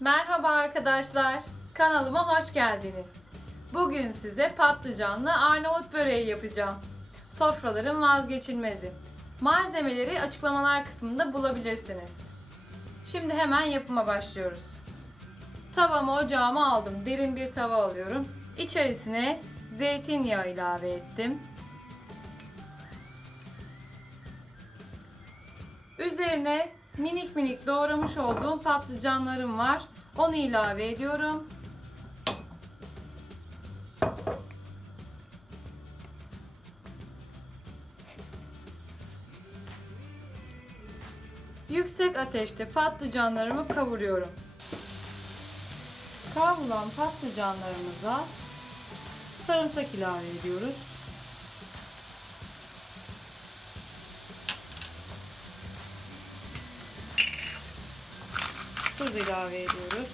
Merhaba arkadaşlar. Kanalıma hoş geldiniz. Bugün size patlıcanlı Arnavut böreği yapacağım. Sofraların vazgeçilmezi. Malzemeleri açıklamalar kısmında bulabilirsiniz. Şimdi hemen yapıma başlıyoruz. Tavamı ocağıma aldım. Derin bir tava alıyorum. İçerisine zeytinyağı ilave ettim. Üzerine minik minik doğramış olduğum patlıcanlarım var. Onu ilave ediyorum. Yüksek ateşte patlıcanlarımı kavuruyorum. Kavrulan patlıcanlarımıza sarımsak ilave ediyoruz. Tuz ilave ediyoruz.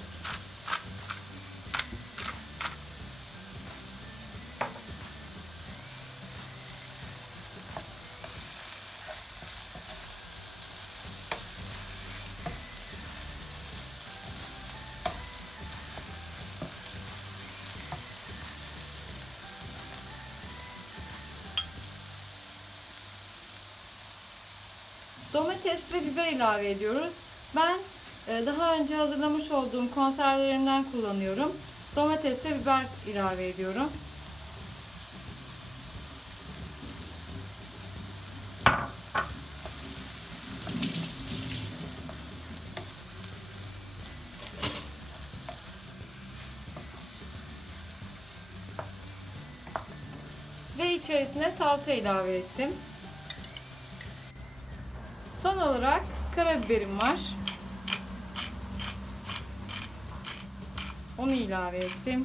Domates ve biber ilave ediyoruz. Ben daha önce hazırlamış olduğum konservelerimden kullanıyorum. Domates ve biber ilave ediyorum. Ve içerisine salça ilave ettim. Son olarak karabiberim var. Onu ilave ettim.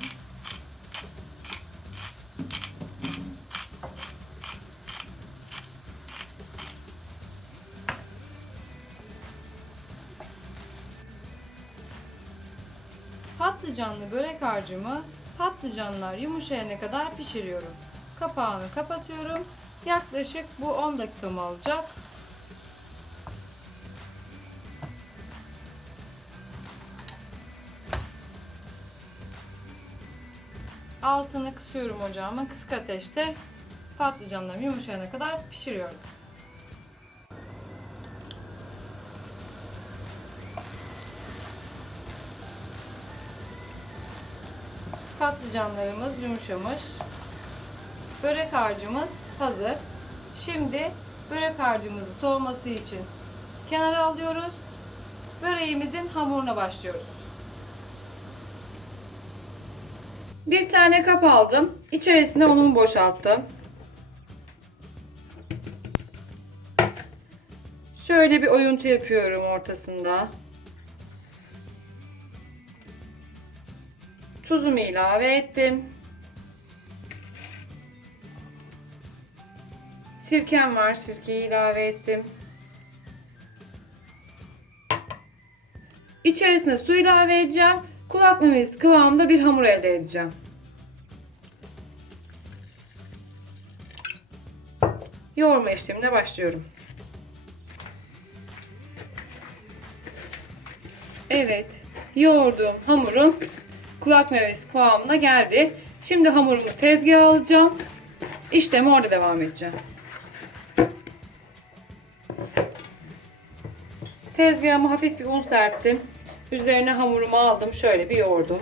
Patlıcanlı börek harcımı patlıcanlar yumuşayana kadar pişiriyorum. Kapağını kapatıyorum. Yaklaşık bu 10 dakikamı alacak. Altını kısıyorum ocağıma. Kısık ateşte patlıcanlarım yumuşayana kadar pişiriyorum. Patlıcanlarımız yumuşamış. Börek harcımız hazır. Şimdi börek harcımızı soğuması için kenara alıyoruz. Böreğimizin hamuruna başlıyoruz. Bir tane kap aldım. İçerisine unumu boşalttım. Şöyle bir oyuntu yapıyorum ortasında. Tuzumu ilave ettim. Sirkem var, sirkeyi ilave ettim. İçerisine su ilave edeceğim. Kulak memesi kıvamında bir hamur elde edeceğim. Yoğurma işlemine başlıyorum. Evet, yoğurduğum hamurum kulak memesi kıvamına geldi. Şimdi hamurumu tezgaha alacağım. İşlemi orada devam edeceğim. Tezgahıma hafif bir un serptim. Üzerine hamurumu aldım. Şöyle bir yoğurdum.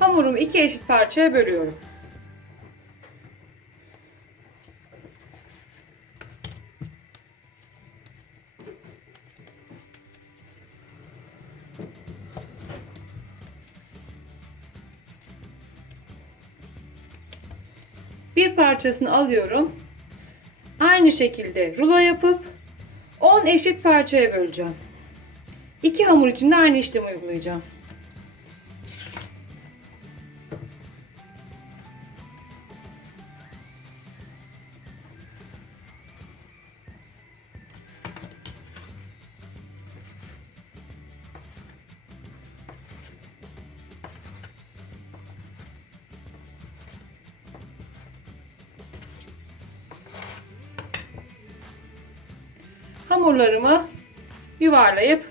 Hamurumu iki eşit parçaya bölüyorum. Parçasını alıyorum. Aynı şekilde rulo yapıp 10 eşit parçaya böleceğim. İki hamur için de aynı işlemi uygulayacağım. Hamurlarımı yuvarlayıp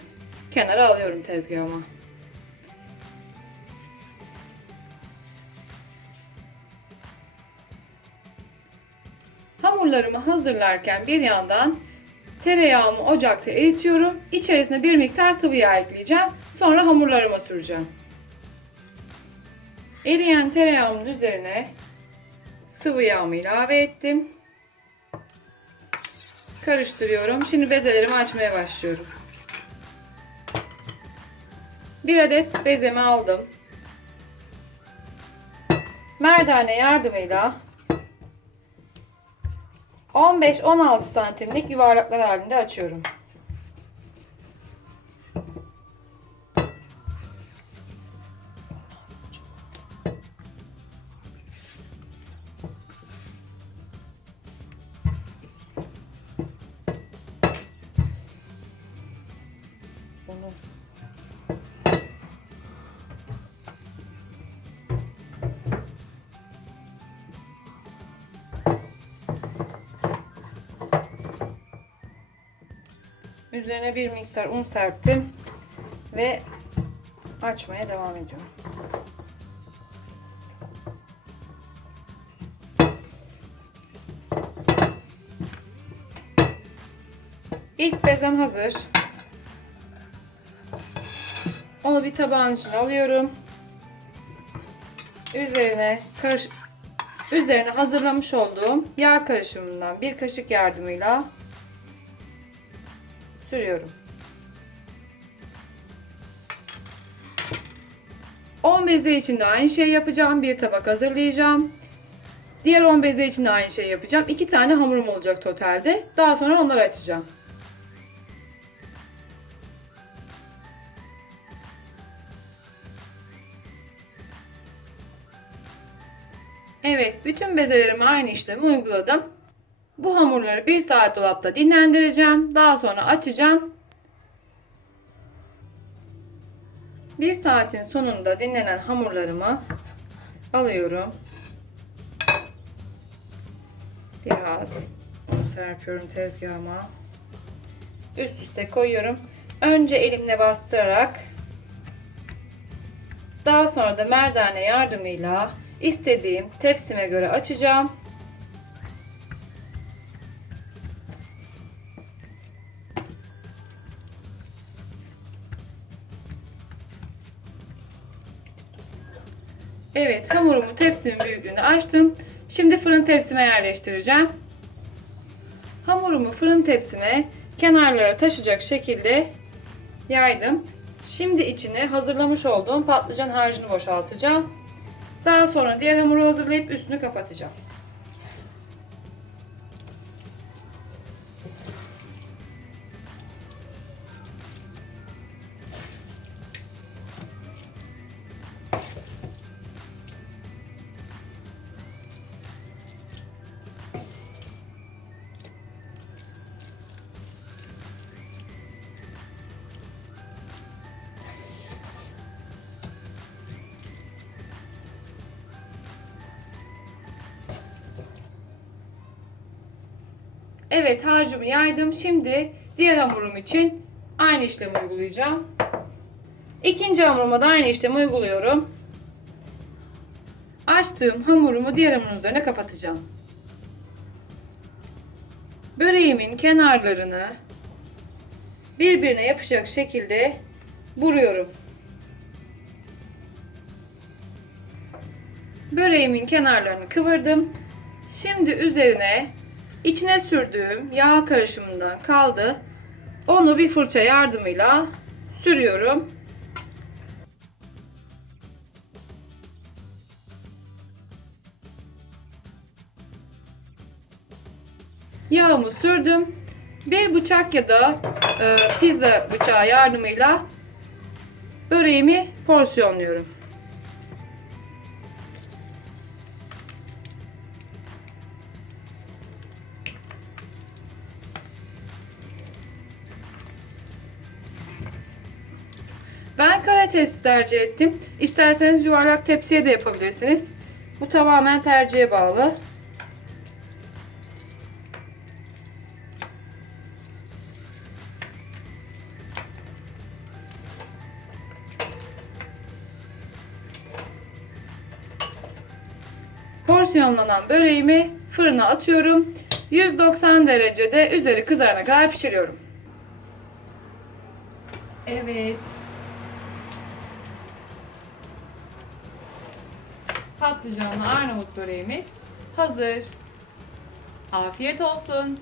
kenara alıyorum tezgahıma. Hamurlarımı hazırlarken bir yandan tereyağımı ocakta eritiyorum. İçerisine bir miktar sıvı yağ ekleyeceğim. Sonra hamurlarıma süreceğim. Eriyen tereyağımın üzerine sıvı yağımı ilave ettim. Karıştırıyorum. Şimdi bezelerimi açmaya başlıyorum. Bir adet bezemi aldım. Merdane yardımıyla 15-16 santimlik yuvarlaklar halinde açıyorum. Üzerine bir miktar un serptim ve açmaya devam ediyorum. İlk bezem hazır. Onu bir tabağın içine alıyorum. Üzerine karış üzerine hazırlamış olduğum yağ karışımından bir kaşık yardımıyla sürüyorum. 10 beze için de aynı şey yapacağım. Bir tabak hazırlayacağım. Diğer 10 beze için de aynı şey yapacağım. 2 tane hamurum olacak totalde. Daha sonra onları açacağım. Evet, bütün bezelerime aynı işlemi uyguladım. Bu hamurları 1 saat dolapta dinlendireceğim. Daha sonra açacağım. 1 saatin sonunda dinlenen hamurlarımı alıyorum. Biraz serpiyorum tezgahıma. Üst üste koyuyorum. Önce elimle bastırarak daha sonra da merdane yardımıyla istediğim tepsime göre açacağım. Evet hamurumu tepsimin büyüklüğünü açtım. Şimdi fırın tepsime yerleştireceğim. Hamurumu fırın tepsime kenarlara taşacak şekilde yaydım. Şimdi içine hazırlamış olduğum patlıcan harcını boşaltacağım. Daha sonra diğer hamuru hazırlayıp üstünü kapatacağım. Evet harcımı yaydım. Şimdi diğer hamurum için aynı işlemi uygulayacağım. İkinci hamuruma da aynı işlemi uyguluyorum. Açtığım hamurumu diğer hamurun üzerine kapatacağım. Böreğimin kenarlarını birbirine yapacak şekilde vuruyorum. Böreğimin kenarlarını kıvırdım. Şimdi üzerine içine sürdüğüm yağ karışımından kaldı. Onu bir fırça yardımıyla sürüyorum. Yağımı sürdüm. Bir bıçak ya da e, pizza bıçağı yardımıyla böreğimi porsiyonluyorum. Tepsi tercih ettim. İsterseniz yuvarlak tepsiye de yapabilirsiniz. Bu tamamen tercihe bağlı. Porsiyonlanan böreğimi fırına atıyorum. 190 derecede üzeri kızarana kadar pişiriyorum. Evet. Patlıcanlı Arnavut böreğimiz hazır. Afiyet olsun.